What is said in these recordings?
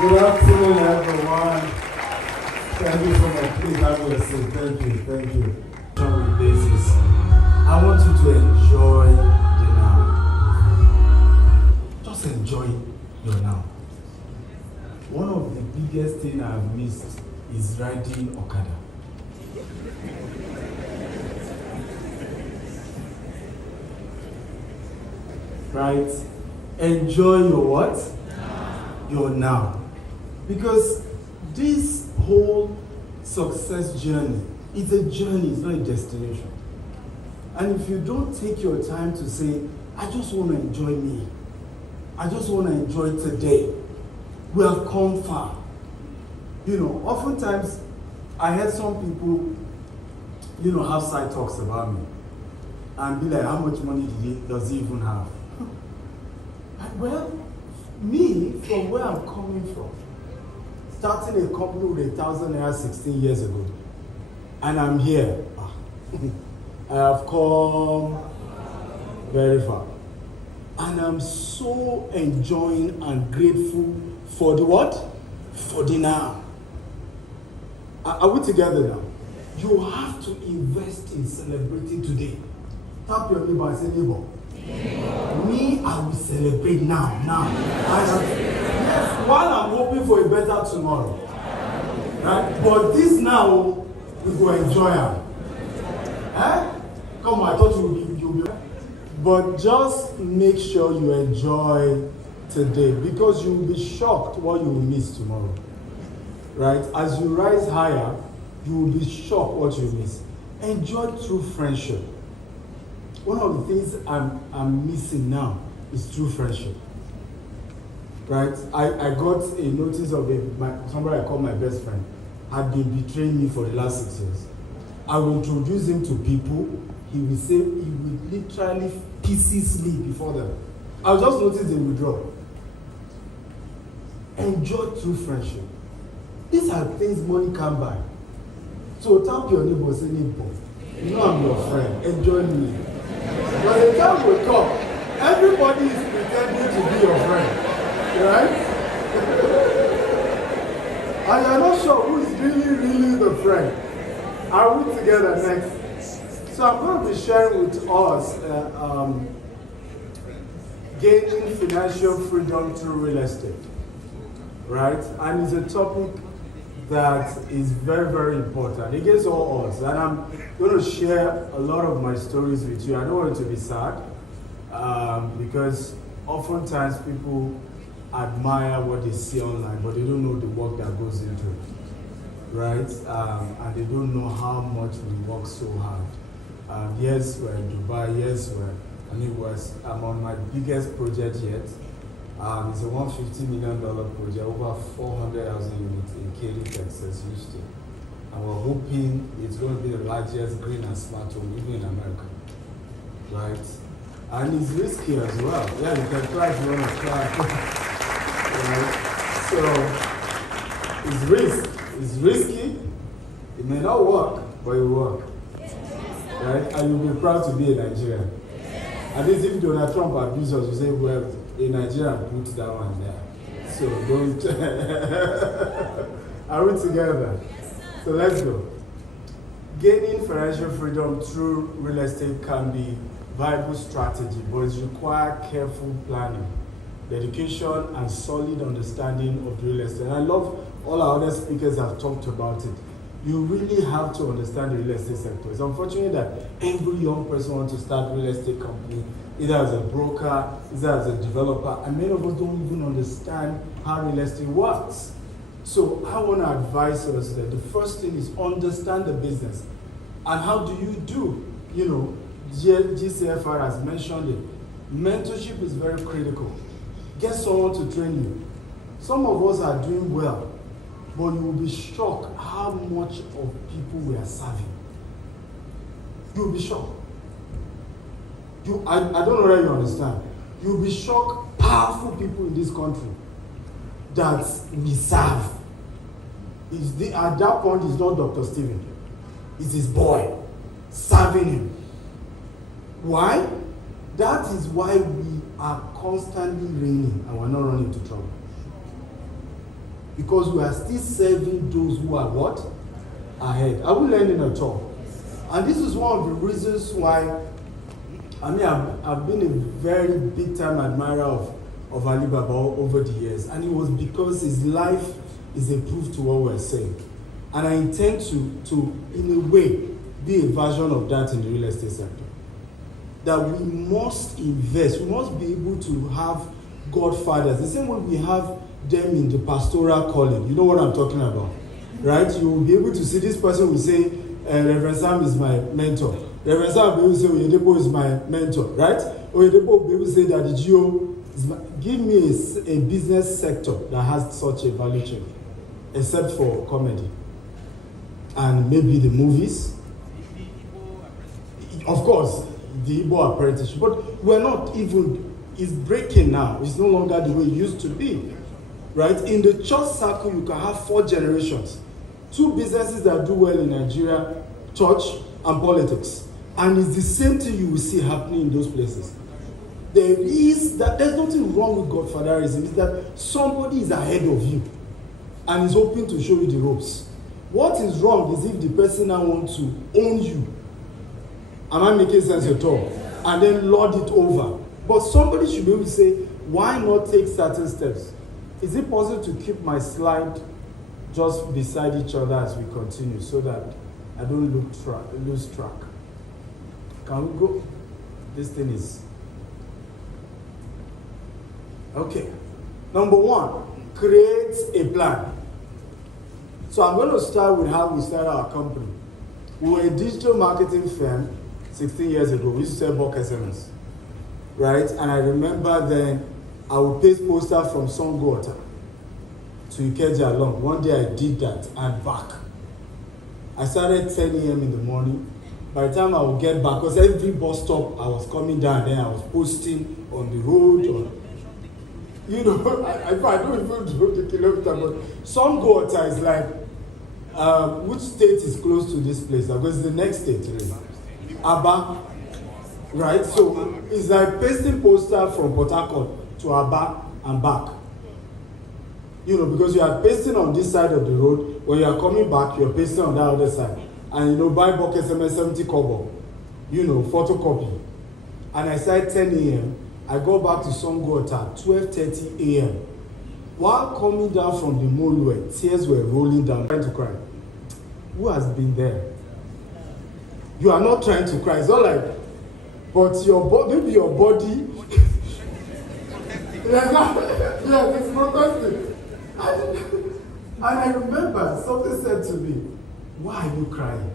Good afternoon, everyone. Thank you so much. Please have a seat. Thank you. On the basis, I want you to enjoy the now. Just enjoy your now. One of the biggest things I've missed is riding Okada. Right? Enjoy your what? Your now. Because this whole success journey is a journey, it's not a destination. And if you don't take your time to say, I just want to enjoy me, I just want to enjoy today, we have come far. Oftentimes I heard some people, have side talks about me and be like, how much money does he even have? Well, me, from where I'm coming from, starting a company with 1,000 naira 16 years ago, and I'm here. I have come very far. And I'm so enjoying and grateful for the what? For the now. Are we together now? You have to invest in celebrating today. Tap your neighbor and say, neighbor, me, I will celebrate now. Yes, while I'm hoping for a better tomorrow. Right? But this now, we go enjoy it. Come on, I thought you'll be. But just make sure you enjoy today, because you will be shocked what you will miss tomorrow. Right? As you rise higher, you will be shocked what you miss. Enjoy true friendship. One of the things I'm missing now is true friendship. Right? I got a notice of somebody I call my best friend had been betraying me for the last 6 years. I will introduce him to people. He will say, he will literally pieces me before them. I'll just notice they withdraw. Enjoy true friendship. These are things money can't buy. So tap your neighbor, say, neighbor, I'm your friend. Enjoy me. By the time we talk, everybody is pretending to be your friend. Right? And you're not sure who is really the friend. Are we together next? So I'm going to be sharing with us gaining financial freedom through real estate. Right? And it's a topic that is very, very important. It gets all odds. And I'm going to share a lot of my stories with you. I don't want it to be sad, because oftentimes people admire what they see online, but they don't know the work that goes into it, right? And they don't know how much we work so hard. Yes, we're in Dubai. Yes, I'm on my biggest project yet. It's a $150 million project, over 400,000 units in Katy, Texas, Houston. And we're hoping it's going to be the largest green and smart home even in America, right? And it's risky as well. Yeah, you can try if you want to try. Right? So it's risky. It may not work, but it will work. Right? And you'll be proud to be a Nigerian. At least if Donald Trump abuses us, you say, well, a Nigerian put that one there. So don't. Are we together? So let's go. Gaining financial freedom through real estate can be a viable strategy, but it requires careful planning, dedication, and solid understanding of real estate. And I love all our other speakers have talked about it. You really have to understand the real estate sector. It's unfortunate that every young person wants to start a real estate company, either as a broker, either as a developer, and many of us don't even understand how real estate works. So I want to advise us that the first thing is understand the business. And how do you do? GCFR has mentioned it. Mentorship is very critical. Get someone to train you. Some of us are doing well, but you will be shocked how much of people we are serving. You will be shocked. I don't know whether you understand. You will be shocked, powerful people in this country that we serve. At that point, it's not Dr. Stephen. It's his boy serving him. Why? That is why we are constantly reigning and we're not running into trouble. because we are still serving those who are what? Ahead. Are we learning at all? And this is one of the reasons why, I've been a very big time admirer of Ali Baba over the years, and it was because his life is a proof to what we're saying. And I intend to in a way, be a version of that in the real estate sector. That we must invest, we must be able to have godfathers, the same way we have them in the pastoral calling. You know what I'm talking about, right? You will be able to see this person will say, Reverend Sam is my mentor. Reverend Sam will be able to say, Oyedepo is my mentor, right? Oyedepo will be able to say that the Geo is my... Give me a business sector that has such a value chain, except for comedy. And maybe the movies. Of course, the Igbo apprenticeship, but we're not even, it's breaking now. It's no longer the way it used to be, right? In the church circle, you can have 4 generations. 2 businesses that do well in Nigeria, church and politics. And it's the same thing you will see happening in those places. There's nothing wrong with godfatherism. It's that somebody is ahead of you and is hoping to show you the ropes. What is wrong is if the person now wants to own you. Am I making sense at all? And then lord it over. But somebody should be able to say, why not take certain steps? Is it possible to keep my slide just beside each other as we continue so that I don't lose track? Can we go? This thing is... Okay. Number 1, create a plan. So I'm going to start with how we started our company. We were a digital marketing firm 16 years ago. We used to sell bulk SMS, right? And I remember then I would paste posters from Songwater to Ikeja along. One day I did that and back. I started 10 a.m. in the morning. By the time I would get back, because every bus stop I was coming down, then I was posting on the road. I don't even know the kilometer, but Songwater is like, which state is close to this place? Because the next state, really. Aba, right? So it's like pasting poster from Port Harcourt to Aba and back. Because you are pasting on this side of the road, when you are coming back, you are pasting on that other side. And buy bulk SMS 70 kobo, photocopy. And I started 10 a.m. I go back to Songwater 12:30 a.m. While coming down from the Molue, tears were rolling down, trying to cry. Who has been there? You are not trying to cry. It's not like, but maybe your body. Yeah, it's fantastic. And I remember something said to me, why are you crying?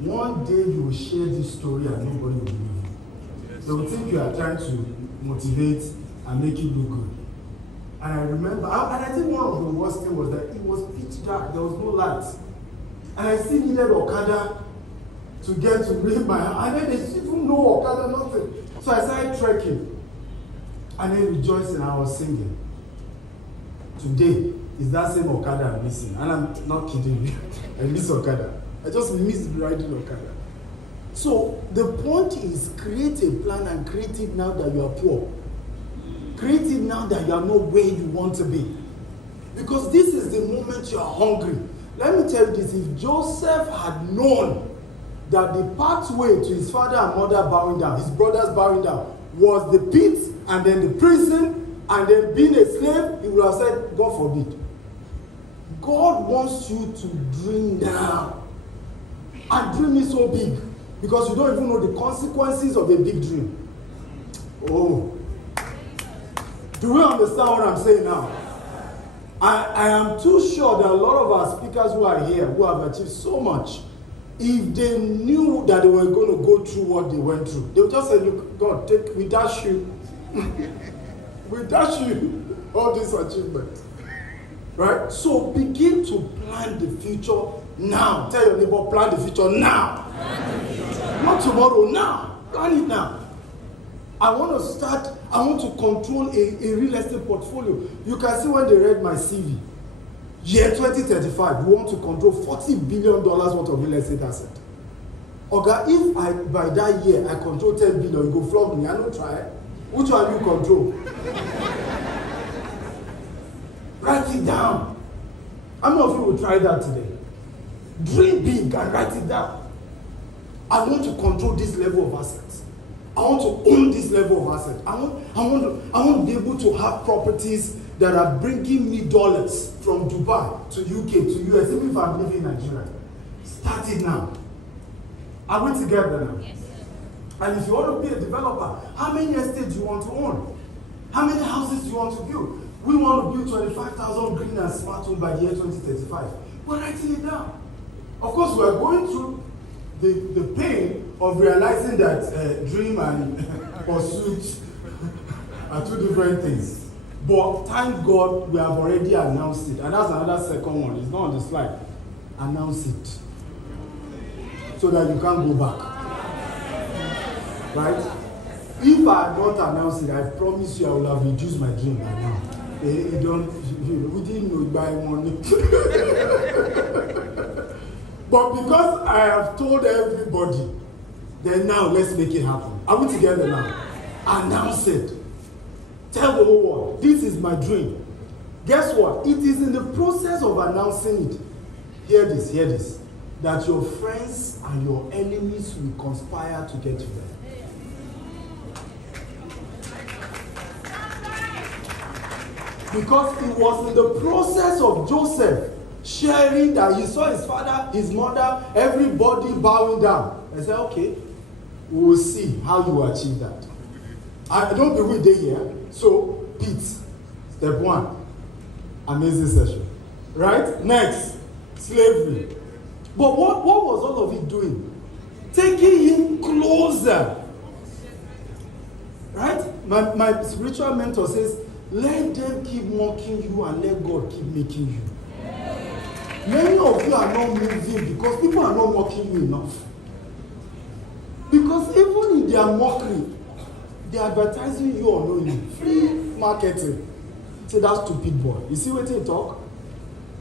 One day you will share this story and nobody will believe you. They will think you are trying to motivate and make it look good. And I remember, and I think one of the worst things was that it was pitch dark. There was no light. And I still needed Okada to get to bring my hand. And then they even no Okada, nothing. So I started trekking. And then rejoicing, I was singing. Today is that same Okada I'm missing. And I'm not kidding you. I miss Okada. I just miss riding Okada. So the point is, create a plan and create it now that you are poor. Create it now that you are not where you want to be. Because this is the moment you are hungry. Let me tell you this, if Joseph had known that the pathway to his father and mother bowing down, his brothers bowing down, was the pit and then the prison and then being a slave, he would have said, God forbid. God wants you to dream now. And dream is so big because you don't even know the consequences of a big dream. Oh. Do we understand what I'm saying now? I am too sure that a lot of our speakers who are here, who have achieved so much, if they knew that they were going to go through what they went through, they would just say, look, God, we dash you. We dash you all this achievement. Right? So begin to plan the future now. Tell your neighbor, plan the future now. Plan the future. Not tomorrow, now. Plan it now. I want to control a real estate portfolio. You can see when they read my CV. Year 2035, we want to control $40 billion worth of real estate asset. Okay, if by that year I control 10 billion, you go flog me, I don't try. Which one you control? Write it down. How many of you will try that today? Dream big and write it down. I want to control this level of assets. I want to own this level of assets. I want to be able to have properties that are bringing me dollars from Dubai to UK to US, even if I'm living in Nigeria. Start it now. Are we together now? Yes, sir. And if you want to be a developer, how many estates do you want to own? How many houses do you want to build? We want to build 25,000 green and smart homes by the year 2035. We're writing it down. Of course, we are going through the pain of realizing that dream and pursuit are two different things. But thank God we have already announced it. And that's another second one. It's not on the slide. Announce it. So that you can't go back. Right? If I had not announced it, I promise you I would have reduced my dream by now. We didn't know buy money. But because I have told everybody, then now let's make it happen. Are we together now? Announce it. Tell the whole world, this is my dream. Guess what? It is in the process of announcing it. Hear this, that your friends and your enemies will conspire to get you there. Because it was in the process of Joseph sharing that he saw his father, his mother, everybody bowing down. I said, okay, we will see how you achieve that. I don't believe they here. So, Pete, step one, amazing session. Right? Next, slavery. But what was all of it doing? Taking him closer. Right? My spiritual mentor says, let them keep mocking you and let God keep making you. Many of you are not moving because people are not mocking you enough. Because even in their mockery, they are advertising you unknowingly. Free marketing. Say that stupid boy. You see what they talk?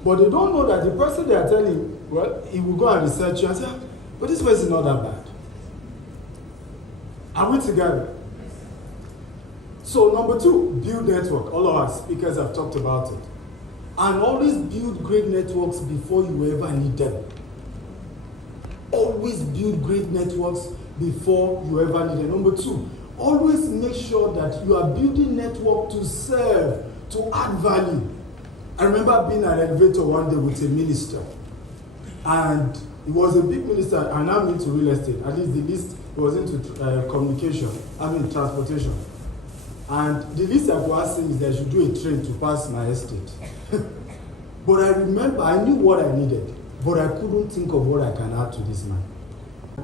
But they don't know that the person they are telling, well, he will go and research you and say, but this person is not that bad. Are we together? So number two, build network. All of our speakers have talked about it. And always build great networks before you ever need them. Always build great networks before you ever need them. Number two, always make sure that you are building network to serve, to add value. I remember being at an elevator one day with a minister. And he was a big minister, and I'm into real estate. At least he was into transportation. And the least I could ask him is that I should do a train to pass my estate. But I remember, I knew what I needed, but I couldn't think of what I can add to this man.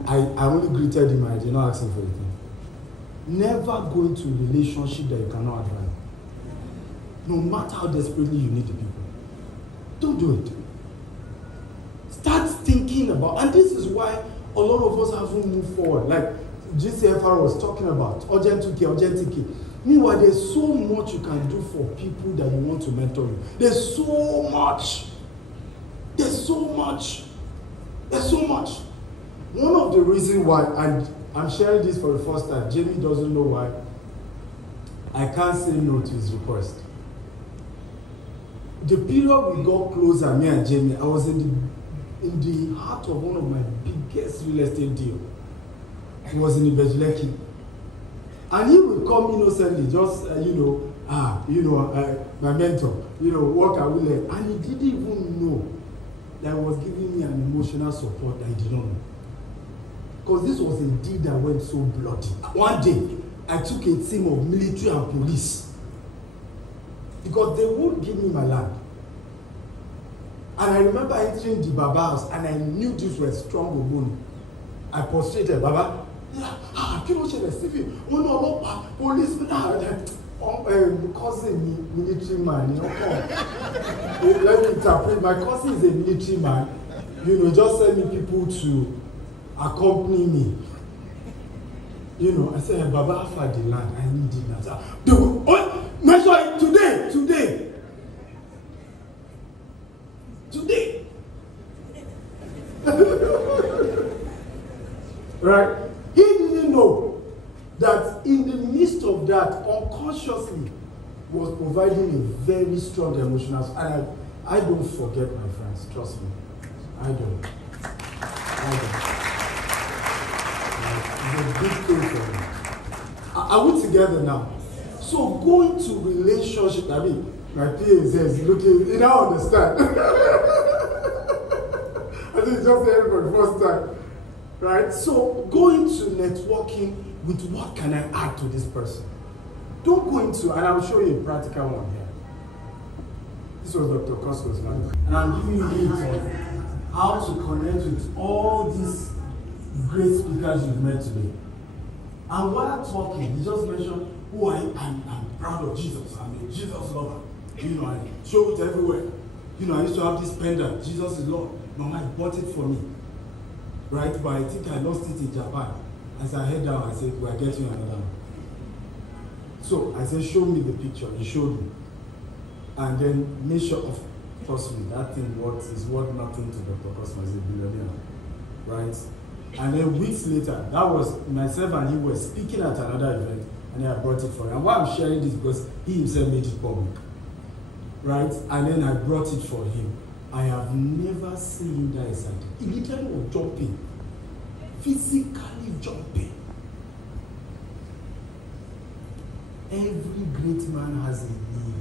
I only greeted him and I did not ask him for anything. Never go into a relationship that you cannot add value. No matter how desperately you need the people. Don't do it. Start thinking about, and this is why a lot of us haven't moved forward. Like GCFR was talking about, urgent 2K, urgent 2K. Meanwhile, there's so much you can do for people that you want to mentor you. There's so much. There's so much. There's so much. One of the reasons why, and I'm sharing this for the first time, Jamie doesn't know why, I can't say no to his request. The period we got closer, me and Jamie, I was in the heart of one of my biggest real estate deals. It was in Ibejuleki. And he would come innocently, just, my mentor, what I will learn. And he didn't even know that he was giving me an emotional support that he did not know. Because this was a deal that went so bloody. One day, I took a team of military and police. Because they won't give me my land. And I remember entering the Baba house, and I knew this was strong money. I prostrated, Baba. Policeman, cousin military man, come. Let me interpret. My cousin is a military man. Just send me people to accompany me. I said, Baba, for the land, I need it now. Measure it today. Right? He didn't know that in the midst of that, unconsciously, was providing a very strong emotional. And I don't forget my friends, trust me. I don't. It's a big thing for me. Are we together now? So going to relationship, I mean, my PA is looking, you don't understand. I think just hearing for the first time. Right? So going to networking with what can I add to this person? Don't go into, and I'll show you a practical one here. This was Dr. Costco's man. And I'm giving you hints on how to connect with all these great speakers you've met today. And while talking, he just mentioned, oh, I'm proud of Jesus. I'm a Jesus lover. You know, I show it everywhere. You know, I used to have this pendant, Jesus is Lord. Mama bought it for me. Right? But I think I lost it in Japan. As I head down, I said, we're getting another one. So I said, show me the picture. He showed me. And then make sure, trust me, that thing is worth nothing to Dr. Cosmo as a billionaire. Right? And then weeks later, that was myself and he were speaking at another event, and then I brought it for him. And why I'm sharing this because he himself made it public. Right? And then I brought it for him. I have never seen him that excited. He literally was jumping. Physically jumping. Every great man has a need.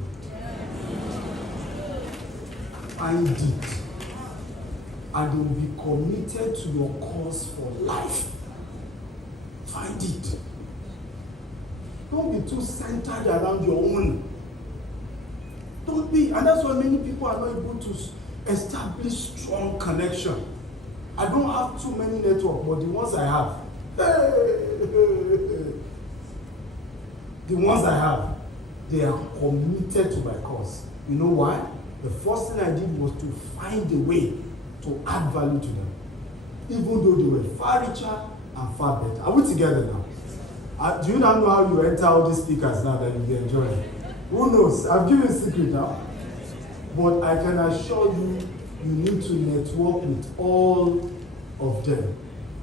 Find it. And you will be committed to your cause for life. Find it. Don't be too centered around your own. Don't be, and that's why many people are not able to establish strong connection. I don't have too many networks, but the ones I have, the ones I have, they are committed to my cause. You know why? The first thing I did was to find a way to add value to them, even though they were far richer and far better. Are we together now? Do you not know how you enter all these speakers now that you'll be enjoying? Who knows? I've given a secret now. But I can assure you, you need to network with all of them.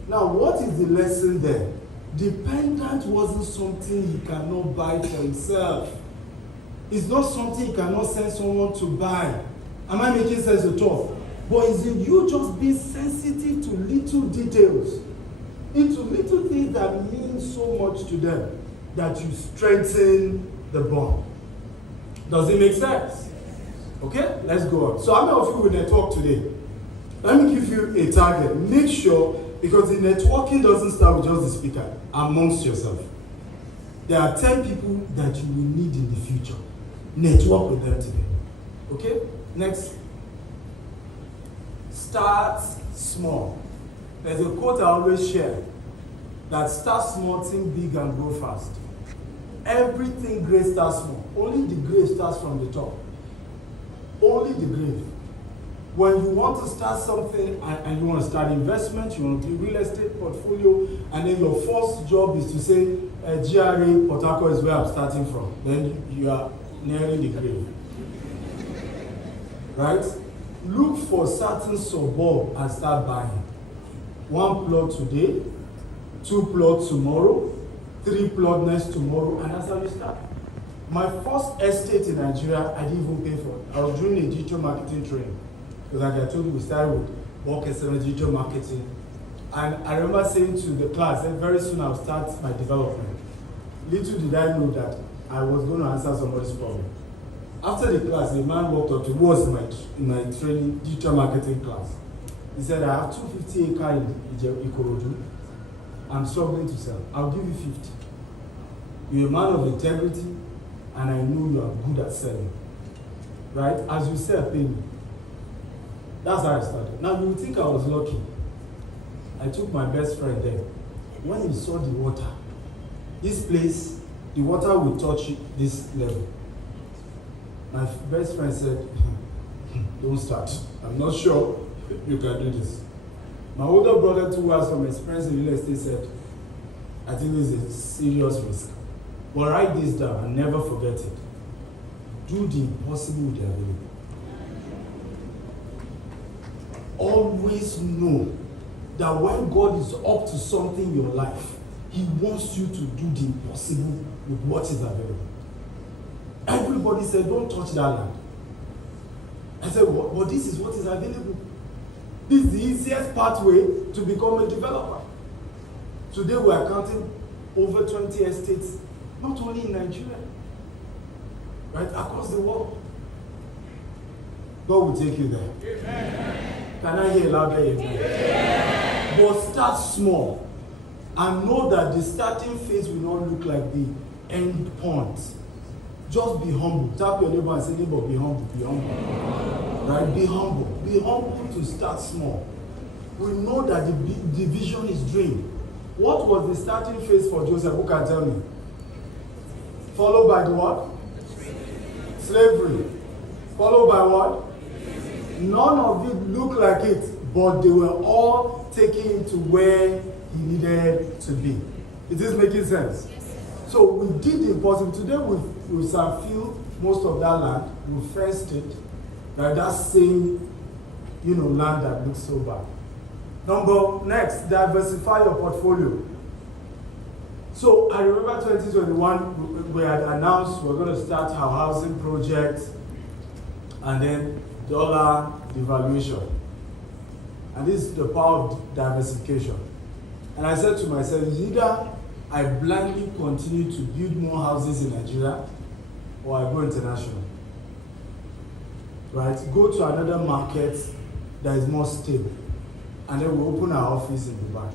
Now, what is the lesson there? Dependent wasn't something he cannot buy for himself. It's not something he cannot send someone to buy. Am I making sense at all? But is it you just being sensitive to little details, into little things that mean so much to them, that you strengthen the bond? Does it make sense? Okay, let's go on. So how many of you will network today? Let me give you a target. Make sure, because the networking doesn't start with just the speaker, amongst yourself. There are 10 people that you will need in the future. Network with them today. Okay, next. Start small. There's a quote I always share, that start small, think big, and grow fast. Everything great starts small. Only the grave starts from the top. Only the grave. When you want to start something and you want to start investment, you want to do real estate portfolio, and then your first job is to say, GRA Port Harcourt is where I'm starting from. Then you are nearing the grave. Right? Look for certain suburb and start buying. 1 plot today, 2 plots tomorrow, 3 plots next tomorrow, and that's how you start. My first estate in Nigeria, I didn't even pay for it. I was doing a digital marketing training. Because like I told you, we started with work excellence, digital marketing. And I remember saying to the class that very soon I'll start my development. Little did I know that I was going to answer somebody's problem. After the class, a man walked up to me, who was in my training, digital marketing class. He said, I have 250 acres in Ikorodu. I'm struggling to sell. I'll give you 50. You're a man of integrity, and I know you are good at selling. Right? As you sell, pay me. That's how I started. Now, you would think I was lucky. I took my best friend there. When he saw the water, this place, the water will touch this level. My best friend said, don't start. I'm not sure you can do this. My older brother, too, has some experience in real estate, said, I think this is a serious risk. But write this down and never forget it. Do the impossible with the available. Always know that when God is up to something in your life, He wants you to do the impossible with what is available. Everybody said, don't touch that land. I said, what? work, but this is what is available. This is the easiest pathway to become a developer. Today we are counting over 20 estates, not only in Nigeria, right, across the world. God will take you there. Amen. Can I hear louder? Amen. Amen. But start small and know that the starting phase will not look like the end point. Just be humble. Tap your neighbor and say, neighbor, be humble, be humble. Right? Be humble. Be humble to start small. We know that the vision is dream. What was the starting phase for Joseph? Who can tell me? Followed by the what? Slavery. Followed by what? None of it looked like it, but they were all taken him to where he needed to be. Is this making sense? So we did the impossible. Today we filled most of that land. We fenced it. Like that same, land that looks so bad. Next, diversify your portfolio. So I remember 2021, we had announced we're going to start our housing project, and then dollar devaluation. And this is the power of diversification. And I said to myself, either I blindly continue to build more houses in Nigeria, or I go international. Right? Go to another market that is more stable. And then we open our office in Dubai.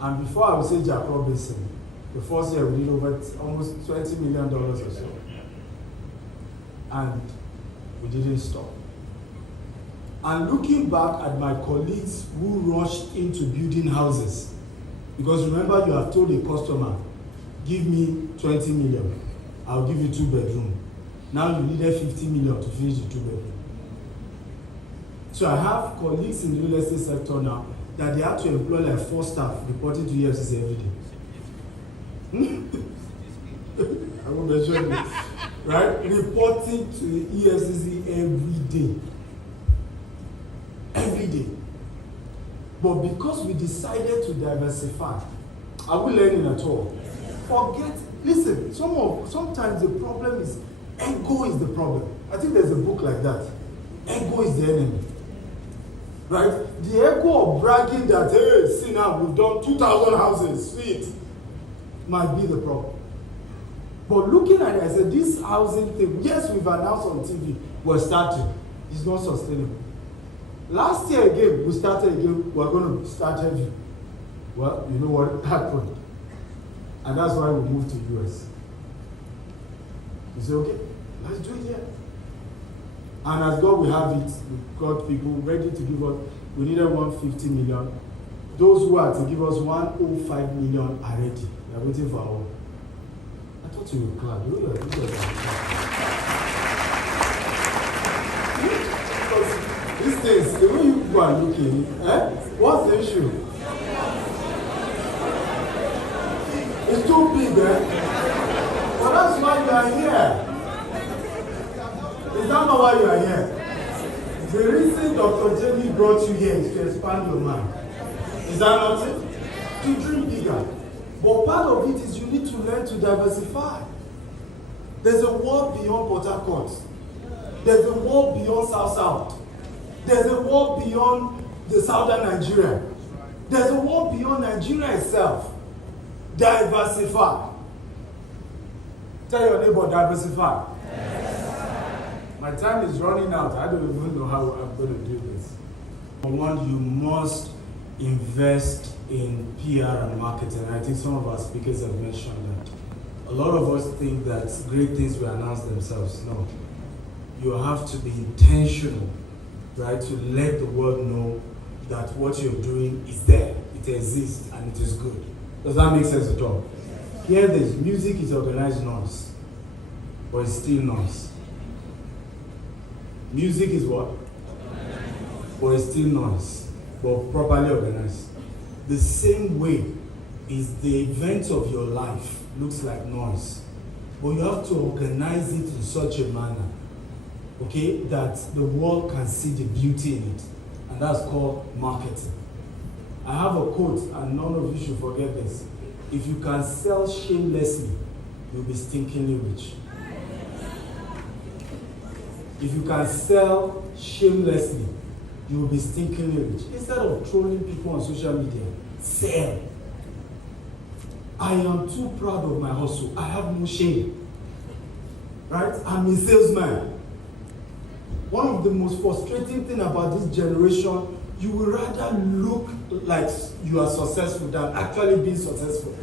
And before I would say Jack Robinson, the first year we did over almost $20 million or so. And we didn't stop. And looking back at my colleagues who rushed into building houses, because remember you have told a customer, give me 20 million, I'll give you 2 bedroom. Now you needed 50 million to finish the 2 bedroom. So I have colleagues in the real estate sector now that they have to employ like 4 staff reporting to EFCC every day. I won't mention it. Right? Reporting to the EFCC every day. Every day. But because we decided to diversify, are we learning at all? Listen, sometimes the problem is, ego is the problem. I think there's a book like that. Ego is the enemy. Right? The ego of bragging that, hey, see now, we've done 2,000 houses, see it, might be the problem. But looking at it, I said, this housing thing, yes, we've announced on TV, we're starting. It's not sustainable. Last year again, we started again, we're going to start heavy. Well, you know what happened? And that's why we moved to US. We said, okay, let's do it here. And as God will have it, we've got people ready to give us, we needed 150 million. Those who are to give us 105 million are ready. They're waiting for our own. I thought you were glad. These days, the way you people are looking, what's the issue? It's too big, Well, that's why you are here. Is that not why you are here? The reason Dr. Jamie brought you here is to expand your mind. Is that not it? To dream bigger. But part of it is you need to learn to diversify. There's a world beyond Port Harcourt. There's a world beyond South. There's a world beyond the southern Nigeria. There's a world beyond Nigeria itself. Diversify. Tell your neighbor, diversify. My time is running out. I don't even know how I'm going to do this. For one, you must invest in PR and marketing. I think some of our speakers have mentioned that. A lot of us think that great things will announce themselves. No. You have to be intentional, right, to let the world know that what you're doing is there, it exists, and it is good. Does that make sense at all? Hear this, music is organized noise, but it's still noise. Music is what? But it's still noise, but properly organized. The same way is the event of your life looks like noise, but you have to organize it in such a manner, okay, that the world can see the beauty in it, and that's called marketing. I have a quote, and none of you should forget this. If you can sell shamelessly, you'll be stinkingly rich. If you can sell shamelessly, you will be stinkingly rich. Instead of trolling people on social media, sell. I am too proud of my hustle. I have no shame. Right? I'm a salesman. One of the most frustrating things about this generation, you will rather look like you are successful than actually being successful.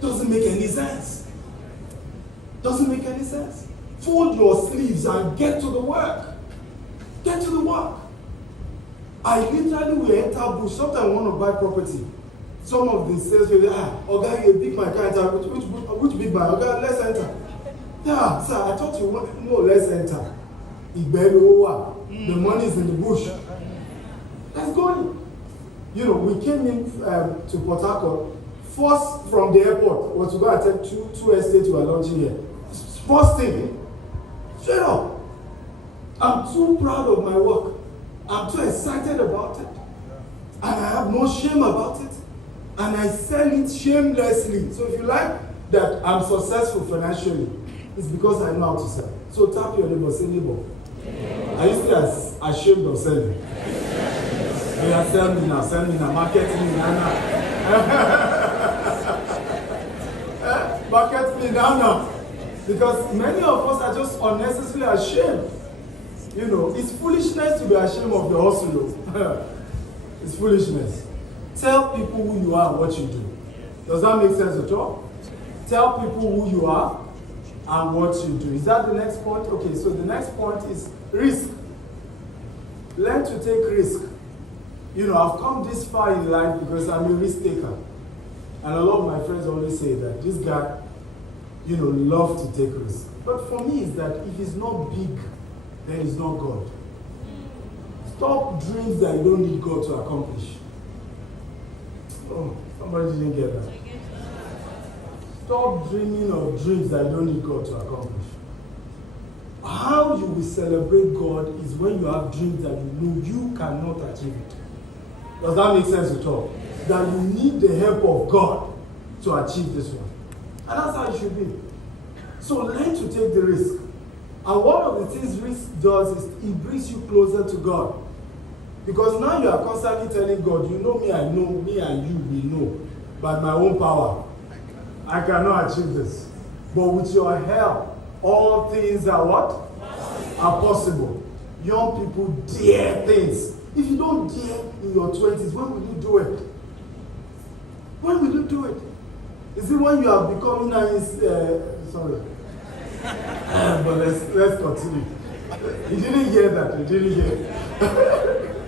Doesn't make any sense. Doesn't make any sense. Fold your sleeves and get to the work. Get to the work. I literally will enter bush. Sometimes I want to buy property. Some of the sales will say, okay, you big man, can't enter. Which big man? Okay, let's enter. Yeah, sir, I thought you want, no, let's enter. The money is in the bush. Let's go in. You know, we came in to Port Harcourt. First from the airport was to go and take two estates we are launching here. First thing, straight up. I'm too proud of my work. I'm too excited about it. And I have no shame about it. And I sell it shamelessly. So if you like that I'm successful financially, it's because I know how to sell. So tap your neighbor, say neighbor. Are you still ashamed of selling? Yeah, sell me now, market me now. Market me now. Because many of us are just unnecessarily ashamed. You know, it's foolishness to be ashamed of your hustle. It's foolishness. Tell people who you are and what you do. Does that make sense at all? Tell people who you are and what you do. Is that the next point? Okay, so the next point is risk. Learn to take risk. You know, I've come this far in life because I'm a risk taker. And a lot of my friends always say that this guy, you know, loves to take risks. But for me, it's that if it's not big, then it's not God. Stop dreams that you don't need God to accomplish. Oh, somebody didn't get that. Stop dreaming of dreams that you don't need God to accomplish. How you will celebrate God is when you have dreams that you know you cannot achieve it. Does that make sense at all? That you need the help of God to achieve this one. And that's how it should be. So learn to take the risk. And one of the things risk does is it brings you closer to God. Because now you are constantly telling God, you know me, I know, me and you, we know. By my own power, I cannot achieve this. But with your help, all things are what? Are possible. Young people dare things. If you don't dare in your 20s, when will you do it? When will you do it? Is it when you are becoming nice? Sorry. But let's continue. You didn't hear that. You didn't hear it.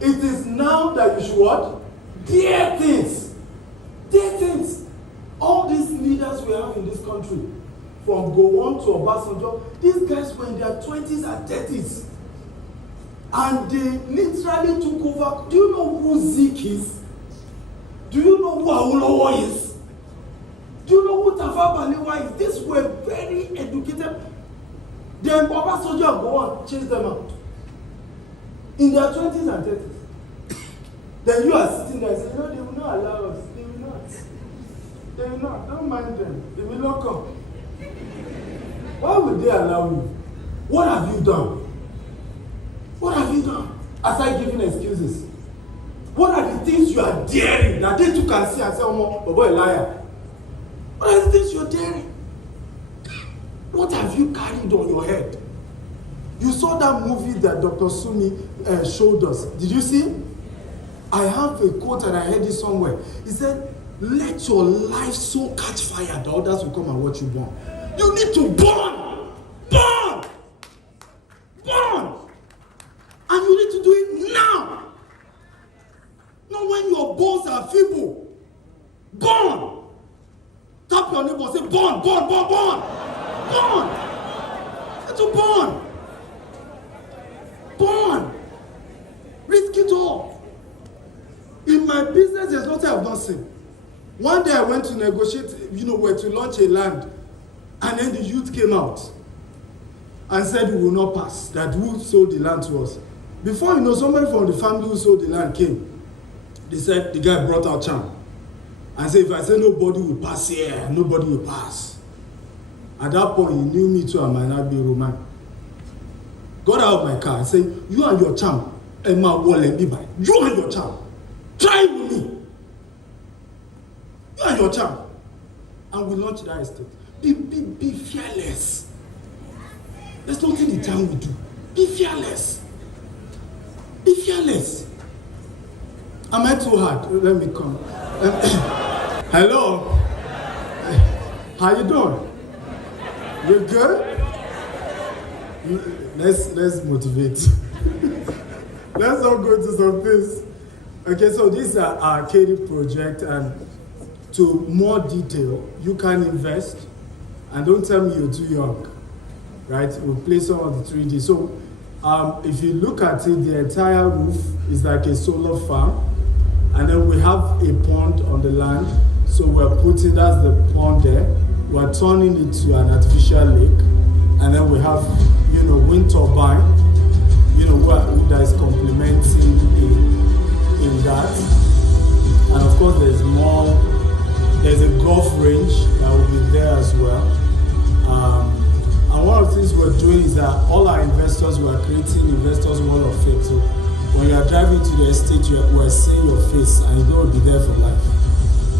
It is now that you should what? Dare things. Dare things. All these leaders we have in this country, from Gowon to Obasanjo, these guys were in their 20s and 30s. And they literally took over. Do you know who Zik is? Do you know who Awolowo is? Do you know who Tafawa Balewa is? These were very educated. Then Obasanjo and Gowon chased them out. In their 20s and 30s. Then you are sitting there and saying, no, they will not allow us. They will not. They will not. Don't mind them. They will not come. Why would they allow you? What have you done? What have you done? Aside giving excuses. What are the things you are daring that they too can see and say, oh, boy, a liar? What are the things you're daring? What have you carried on your head? You saw that movie that Dr. Sumi showed us. Did you see? I have a quote and I heard it somewhere. He said, let your life so catch fire that others will come and watch you burn. You need to burn! Burn! Burn! And you need to do it now! Not when your bones are feeble. Burn! Tap your neighbor and say, burn, burn, burn, burn! Burn! You need to burn! Burn! Risk it all. In my business, there's nothing I've not seen. One day I went to negotiate, where to launch a land, and then the youth came out and said we will not pass, that who sold the land to us. Before somebody from the family who sold the land came. They said, the guy brought out charm and said, if I say nobody will pass here, nobody will pass. At that point, he knew me too, I might not be Roman. got out of my car and said, you and your champ, Emma Wallen, you and your champ, try with me. You and your champ. And we launched that estate. Be fearless. There's nothing the town will do. Be fearless. Be fearless. Am I too hard? Let me come. Hello. How you doing? You good? Let's motivate. Let's all go to some things. Okay, so this is our arcade project, and to more detail, you can invest. And don't tell me you're too young, right? We'll play some of the 3D. So if you look at it, the entire roof is like a solar farm. And then we have a pond on the land. So we're putting, that's the pond there. We're turning it to an artificial lake. And then we have, wind turbine, that is complementing in that. And of course, there's a golf range that will be there as well. And one of the things we're doing is that all our investors, we are creating investors wall of fame. So when you are driving to the estate, we're seeing your face and you're going to be there for life,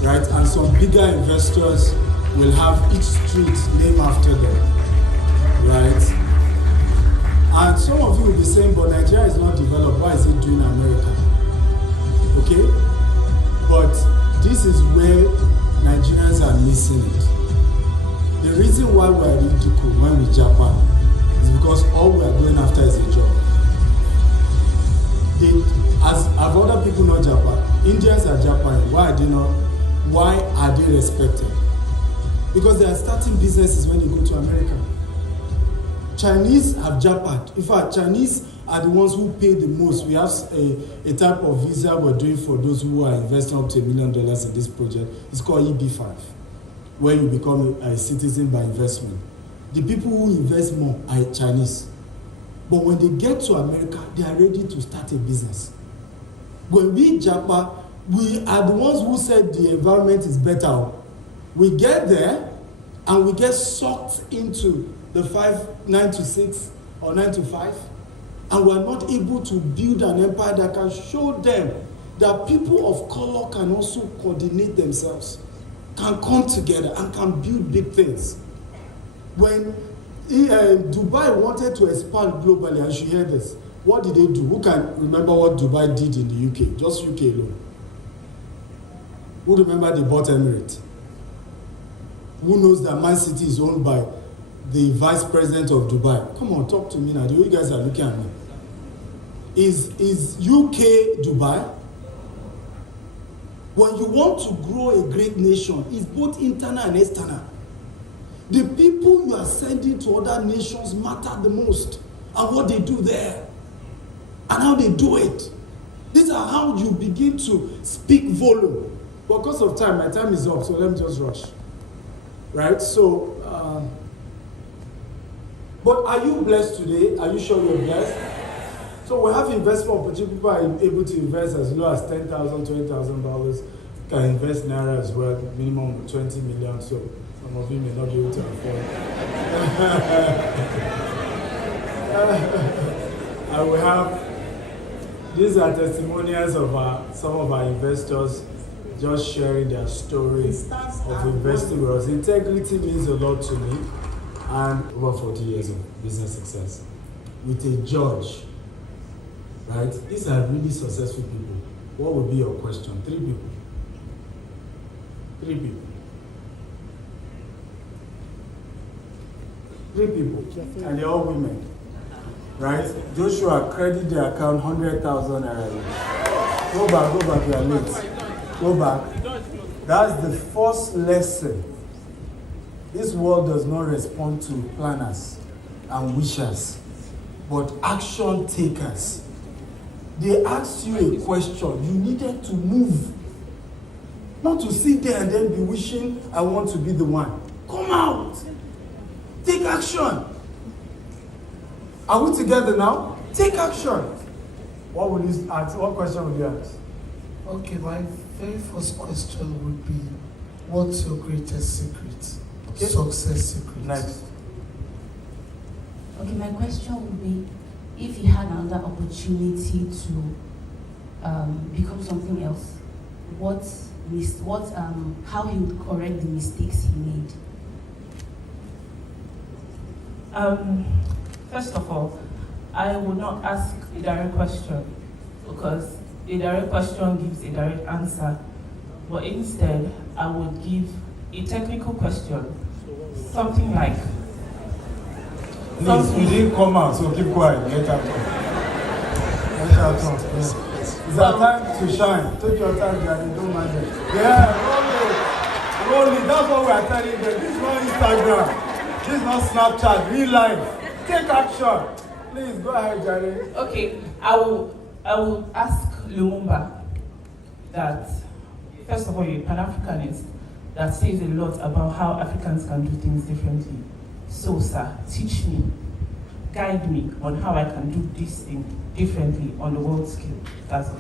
right? And some bigger investors will have each street named after them, right? And some of you will be saying, but Nigeria is not developed, why is it doing America? Okay? But this is where Nigerians are missing it. The reason why we are ridiculed when we Japan is because all we are going after is a job. As other people know Japan, Indians are Japan. Why are they respected? Because they are starting businesses when you go to America. Chinese have Japan. In fact, Chinese are the ones who pay the most. We have a type of visa we're doing for those who are investing up to $1 million in this project. It's called EB5, where you become a citizen by investment. The people who invest more are Chinese. But when they get to America, they are ready to start a business. When we Japan, we are the ones who said the environment is better. We get there and we get sucked into the 9 to 6 or 9 to 5, and we're not able to build an empire that can show them that people of color can also coordinate themselves, can come together and can build big things. When Dubai wanted to expand globally, and you hear this, what did they do? Who can remember what Dubai did in the UK? Just UK alone. Who remember they bought Emirates? Who knows that Man City is owned by the vice president of Dubai? Come on, talk to me now. The way you guys are looking at me. Is UK Dubai? When you want to grow a great nation, it's both internal and external. The people you are sending to other nations matter the most, and what they do there, and how they do it. These are how you begin to speak volume. But because of time, my time is up, so let me just rush. Right? So, but are you blessed today? Are you sure you're blessed? So we have investment opportunity. People are able to invest as low as $10,000, $20,000. You can invest Naira as well, minimum 20 million. So some of you may not be able to afford. And we have, these are testimonials of some of our investors just sharing their story of investing with us. Integrity means a lot to me, and over 40 years of business success with a judge, right? These are really successful people. What would be your question? 3 people. 3 people. 3 people, and they're all women, right? Joshua, credit their account 100,000 naira. Go back, you are late. Go back. That's the first lesson. This world does not respond to planners and wishers, but action takers. They asked you a question. You needed to move. Not to sit there and then be wishing, I want to be the one. Come out. Take action. Are we together now? Take action. What will you ask? What question will you ask? Okay, my very first question would be, what's your greatest secret? Okay. Success secret. Next. Okay, my question would be, if he had another opportunity to become something else, how he would correct the mistakes he made? First of all, I would not ask a direct question because a direct question gives a direct answer. But instead, I would give a technical question, something like. Please, you didn't come out, so keep quiet. Let her talk. Let her talk. Yeah. It's our time to shine. Take your time, Daddy. Don't mind it. Yeah, roll it. That's what we are telling them. This is not Instagram. This is not Snapchat. Real life. Take action. Please go ahead, Daddy. Okay, I will ask Lumumba that, first of all, you're a Pan-Africanist that says a lot about how Africans can do things differently. So, sir, teach me, guide me on how I can do this thing differently on the world scale. That's it.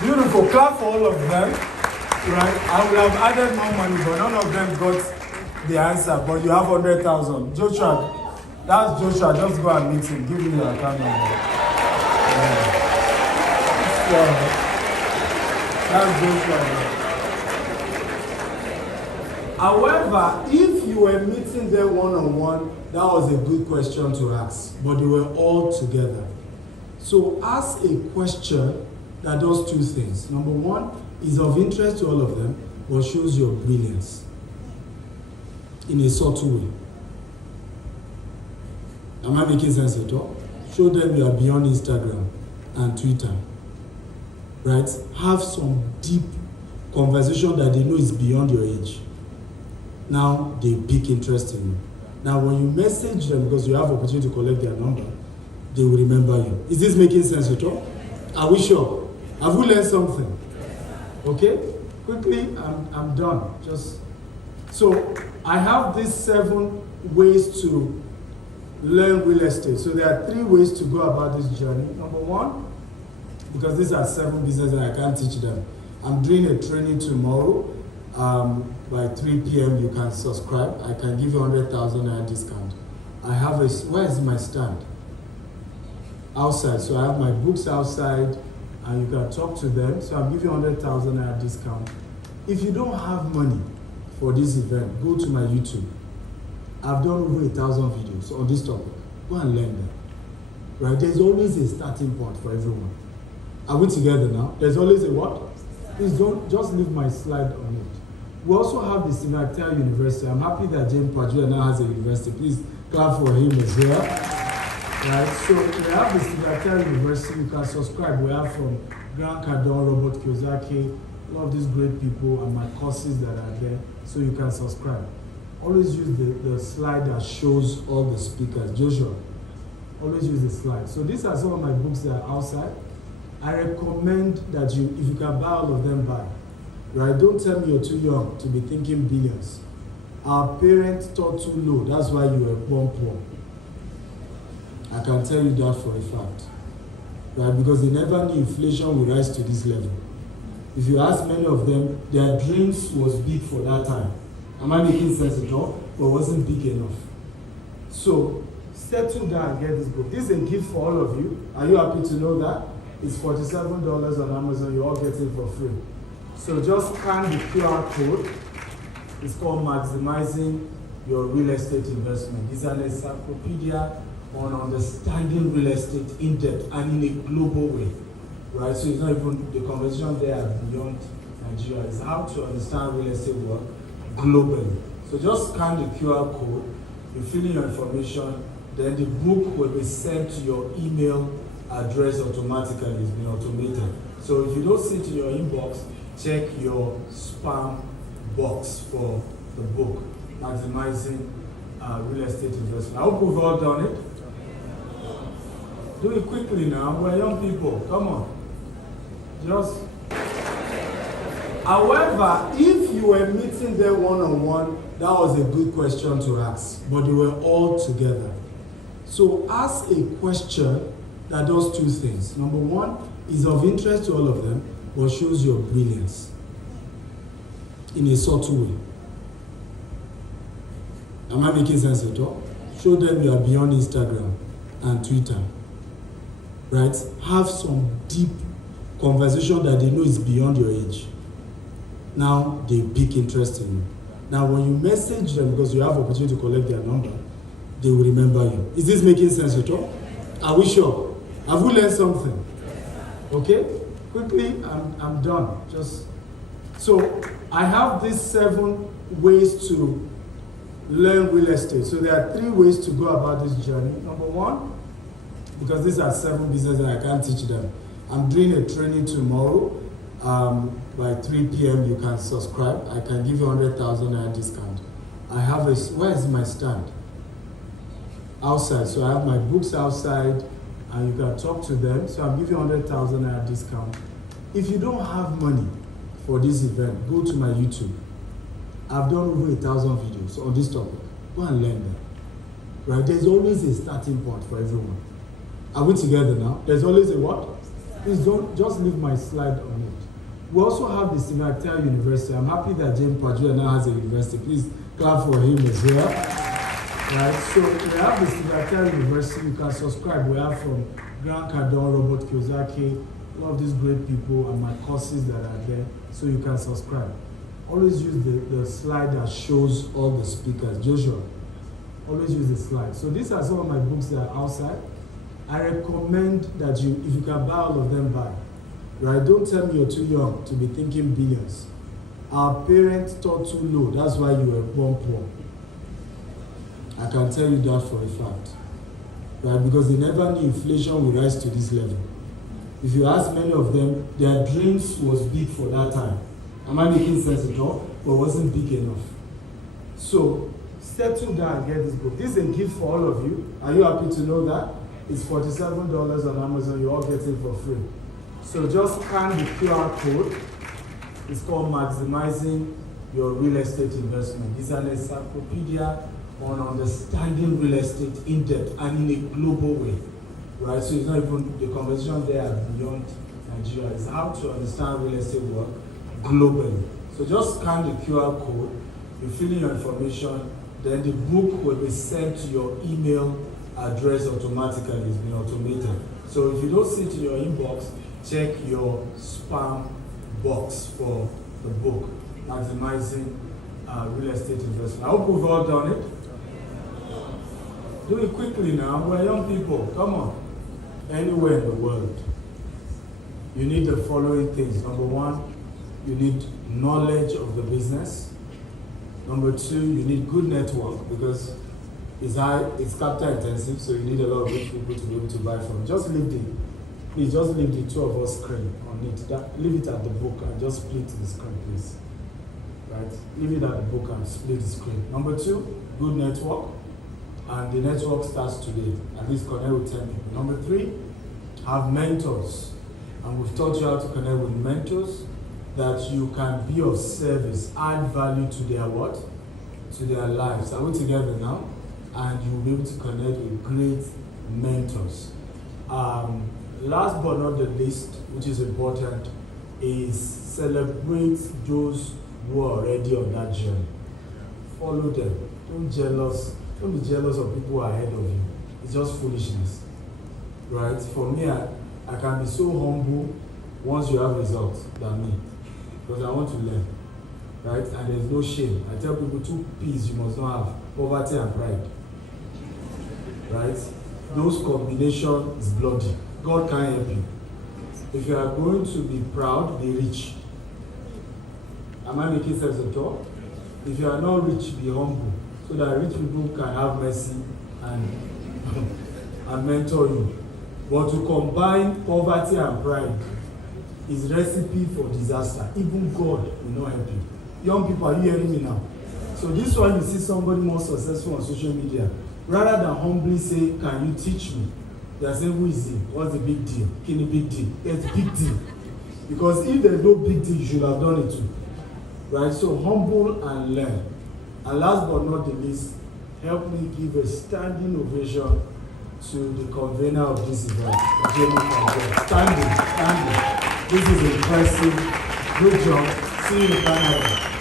Beautiful. Clap for all of them. Right? I would have added more money, but none of them got the answer. But you have 100,000. Joshua, that's Joshua. Just go and meet him. Give me your account number. That's Joshua. However, if you were meeting them one-on-one, that was a good question to ask, but they were all together. So ask a question that does two things. Number one, is of interest to all of them, but shows your brilliance in a subtle way. Am I making sense at all? Show them you are beyond Instagram and Twitter, right? Have some deep conversation that they know is beyond your age. Now they pick interest in you. Now when you message them, because you have opportunity to collect their number, they will remember you. Is this making sense at all? Are we sure? Have we learned something? Okay? Quickly, I'm done. So I have these 7 ways to learn real estate. So there are 3 ways to go about this journey. Number 1, because these are 7 businesses and I can't teach them. I'm doing a training tomorrow. By 3 p.m. you can subscribe. I can give you 100,000 discount. I have where is my stand? Outside. So I have my books outside and you can talk to them. So I'll give you 100,000 discount. If you don't have money for this event, go to my YouTube. I've done over 1,000 videos on this topic. Go and learn them. Right? There's always a starting point for everyone. Are we together now? There's always a what? Please don't just leave my slide on it. We also have the Akintayo University. I'm happy that James Padua now has a university. Please clap for him as well. Right? So we have the Akintayo University. You can subscribe. We have from Grant Cardone, Robert Kiyosaki, a lot of these great people and my courses that are there. So you can subscribe. Always use the slide that shows all the speakers. Joshua, always use the slide. So these are some of my books that are outside. I recommend that if you can buy all of them, buy. Right? Don't tell me you're too young to be thinking billions. Our parents thought too low. That's why you were born poor. I can tell you that for a fact. Right? Because they never knew inflation would rise to this level. If you ask many of them, their dreams was big for that time. Am I making sense at all? But it wasn't big enough. So settle down and get this book. This is a gift for all of you. Are you happy to know that? It's $47 on Amazon. You all get it for free. So just scan the QR code. It's called Maximizing Your Real Estate Investment. It's an encyclopedia on understanding real estate in depth and in a global way. Right? So it's not even the conversation there beyond Nigeria. It's how to understand real estate work globally. So just scan the QR code, you fill in your information, then the book will be sent to your email address automatically. It's been automated. So if you don't see it in your inbox, check your spam box for the book, Maximizing Real Estate Investment. I hope we've all done it. Do it quickly now. We're young people. Come on. However, if you were meeting them one-on-one, that was a good question to ask, but they were all together. So ask a question that does 2 things. Number 1, is of interest to all of them, but shows your brilliance in a subtle way. Am I making sense at all? Show them you are beyond Instagram and Twitter, right? Have some deep conversation that they know is beyond your age. Now they pick interest in you. Now when you message them, because you have opportunity to collect their number, they will remember you. Is this making sense at all? Are we sure? Have we learned something? Okay? Quickly, I'm done. So I have these 7 ways to learn real estate. So there are 3 ways to go about this journey. Number 1, because these are 7 businesses and I can't teach them. I'm doing a training tomorrow. By 3 p.m. you can subscribe. I can give you 100,000 naira discount. I have where is my stand? Outside. So I have my books outside and you can talk to them. So I'll give you 100,000 naira discount. If you don't have money for this event, go to my YouTube. I've done over 1,000 videos on this topic. Go and learn them. Right? There's always a starting point for everyone. Are we together now? There's always a what? Please don't just leave my slide on it. We also have the Akintayo University. I'm happy that James Padua now has a university. Please clap for him as well. Right? So we have the Akintayo University. You can subscribe. We have from Grant Cardone, Robert Kiyosaki, all of these great people and my courses that are there. So you can subscribe. Always use the slide that shows all the speakers. Joshua, always use the slide. So these are some of my books that are outside. I recommend that if you can buy all of them, buy. Right? Don't tell me you're too young to be thinking billions. Our parents thought too low. That's why you were born poor. I can tell you that for a fact. Right? Because they never knew inflation would rise to this level. If you ask many of them, their dreams was big for that time. Am I making sense at all? But it wasn't big enough. So, settle down and get this book. This is a gift for all of you. Are you happy to know that? It's $47 on Amazon. You all get it for free. So just scan the QR code. It's called Maximizing Your Real Estate Investment. It's an encyclopedia on understanding real estate in depth and in a global way. Right? So it's not even the conversation there beyond Nigeria. It's how to understand real estate work globally. So just scan the QR code, you fill in your information, then the book will be sent to your email address automatically. It's been automated. So if you don't see it in your inbox, check your spam box for the book, Maximizing Real Estate Investment. I hope we've all done it. Do it quickly now. We're young people. Come on. Anywhere in the world, you need the following things. Number 1, you need knowledge of the business. Number 2, you need good network because it's capital intensive, so you need a lot of rich people to be able to buy from. Please just leave the 2 of us screen on it. Leave it at the book and just split the screen, please. Right? Leave it at the book and split the screen. Number 2, good network. And the network starts today. At least connect with 10 people. Number 3, have mentors. And we've taught you how to connect with mentors that you can be of service, add value to their what? To their lives. Are we together now? And you'll be able to connect with great mentors. Last but not the least, which is important, is celebrate those who are already on that journey. Follow them. Don't be jealous of people who are ahead of you. It's just foolishness. Right? For me, I can be so humble once you have results than me. Because I want to learn. Right? And there's no shame. I tell people 2 P's you must not have: poverty and pride. Right? Those combination is bloody. God can't help you. If you are going to be proud, be rich. Am I making sense at all? If you are not rich, be humble. So that rich people can have mercy and mentor you. But to combine poverty and pride is recipe for disaster. Even God will not help you. Young people, are you hearing me now? So this one, you see somebody more successful on social media, rather than humbly say, can you teach me? They are saying, who is he? What's the big deal? Can you big deal? It's a big deal. Because if there's no big deal, you should have done it too. Right? So humble and learn. And last but not the least, help me give a standing ovation to the convener of this event, Jamie Kangel. Standing. This is impressive. Good job. See you in Canada.